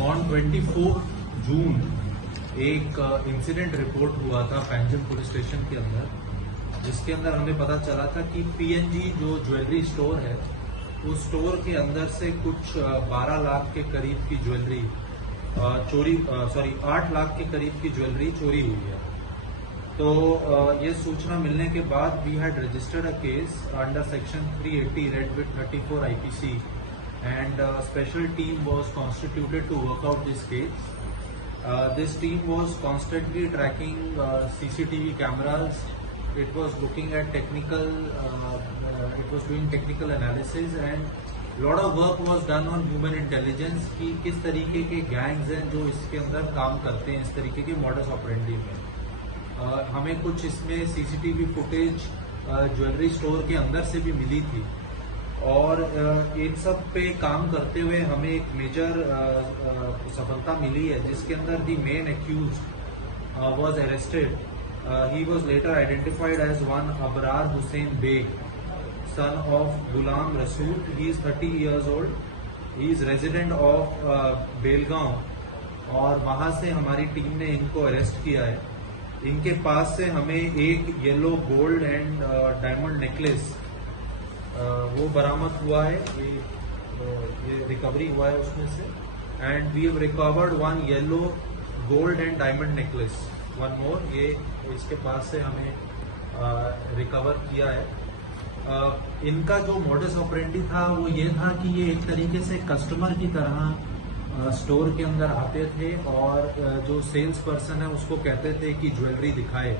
On 24 जून एक incident report हुआ था पैंजम पुलिस स्टेशन के अंदर, जिसके अंदर हमें पता चला था कि पीएनजी जो ज्वेलरी स्टोर है, उस स्टोर के अंदर से कुछ 12 लाख के करीब की ज्वेलरी 8 लाख के करीब की ज्वेलरी चोरी हुई है। तो ये सूचना मिलने के बाद we had registered a case under section 380 read with 34 IPC and a special team was constituted to work out this case. This team was constantly tracking CCTV cameras. It was looking at it was doing technical analysis, and lot of work was done on human intelligence कि किस तरीके के gangs हैं जो इसके अंदर काम करते हैं, इस तरीके के modus operandi में। हमें कुछ इसमें CCTV फुटेज ज्वेलरी स्टोर के अंदर से भी मिली थी, और इन सब पे काम करते हुए हमें एक मेजर सफलता मिली है, जिसके अंदर the main accused was arrested. He was later identified as one Abrar Hussain Baig, son of Ghulam Rasool. He is 30 years old. He is resident of Belgaum, और वहां से हमारी टीम ने इनको अरेस्ट किया है। इनके पास से हमें एक yellow gold and diamond necklace वो बरामद हुआ है, ये रिकवरी हुआ है उसमें से। And we have recovered one yellow gold and diamond necklace, one more, ये इसके पास से हमें रिकवर किया है। इनका जो मोडस ऑपरेंडी था वो ये था कि ये एक तरीके से कस्टमर की तरह स्टोर के अंदर आते थे, और जो सेल्स पर्सन है उसको कहते थे कि ज्वेलरी दिखाए,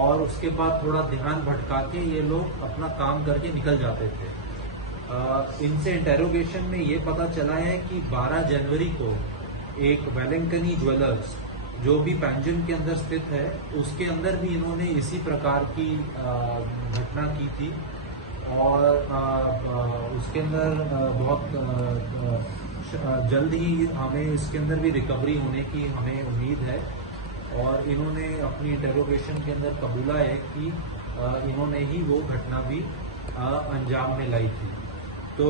और उसके बाद थोड़ा ध्यान भटका के ये लोग अपना काम करके निकल जाते थे। इनसे इंटेरोगेशन में ये पता चला है कि 12 जनवरी को एक वेलेंकनी ज्वेलर्स जो भी पैंजम के अंदर स्थित है, उसके अंदर भी इन्होंने इसी प्रकार की घटना की थी, और उसके अंदर बहुत जल्द ही हमें इसके अंदर भी रिकवरी होने की हमें उम्मीद है। और इन्होंने अपनी इंटेरोगेशन के अंदर कबूला है कि इन्होंने ही वो घटना भी अंजाम में लाई थी। तो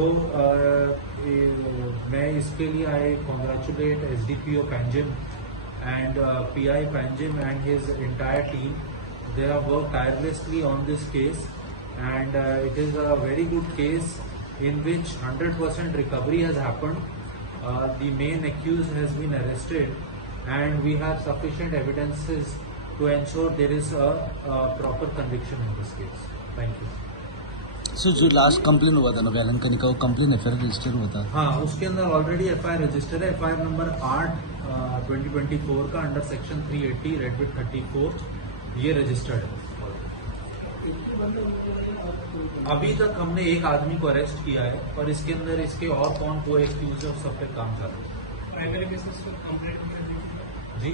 मैं इसके लिए I congratulate SDPO Painjam and PI Painjam and his entire team. They have worked tirelessly on this case, and it is a very good case in which 100% recovery has happened. The main accused has been arrested, and we have sufficient evidences to ensure there is a proper conviction in this case. Thank you. So जो last complain हुआ था ना वेलेंकनी का, वो complain FIR register हुआ था? हाँ, उसके अंदर ऑलरेडी एफआईआर रजिस्टर है। एफआईआर नंबर 8 2024 का अंडर सेक्शन 380 रेड विथ 34 ये रजिस्टर्ड है। अभी तक हमने एक आदमी को अरेस्ट किया है, और इसके अंदर इसके और कौन को एक्यूज है उस सब पे काम चल रहा है। जी,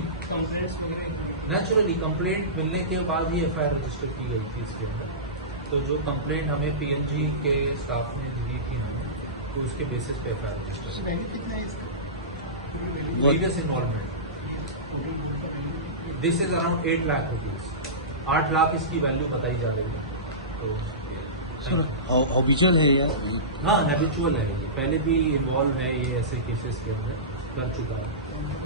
नेचुरली कंप्लेंट मिलने के बाद ही एफआईआर रजिस्टर की गई थी इसके अंदर। तो जो कंप्लेंट हमें पीएनजी के स्टाफ ने दी थी हमें, तो उसके बेसिस पे FIR register. Previous involvement this is around 8 lakh rupees. 8 lakh इसकी वैल्यू बताई जा रही है। तो ऑब्विचुअल है या? हाँ, हैबिचुअल है, ये पहले भी इन्वॉल्व है, ये ऐसे केसेस के अंदर कर चुका है।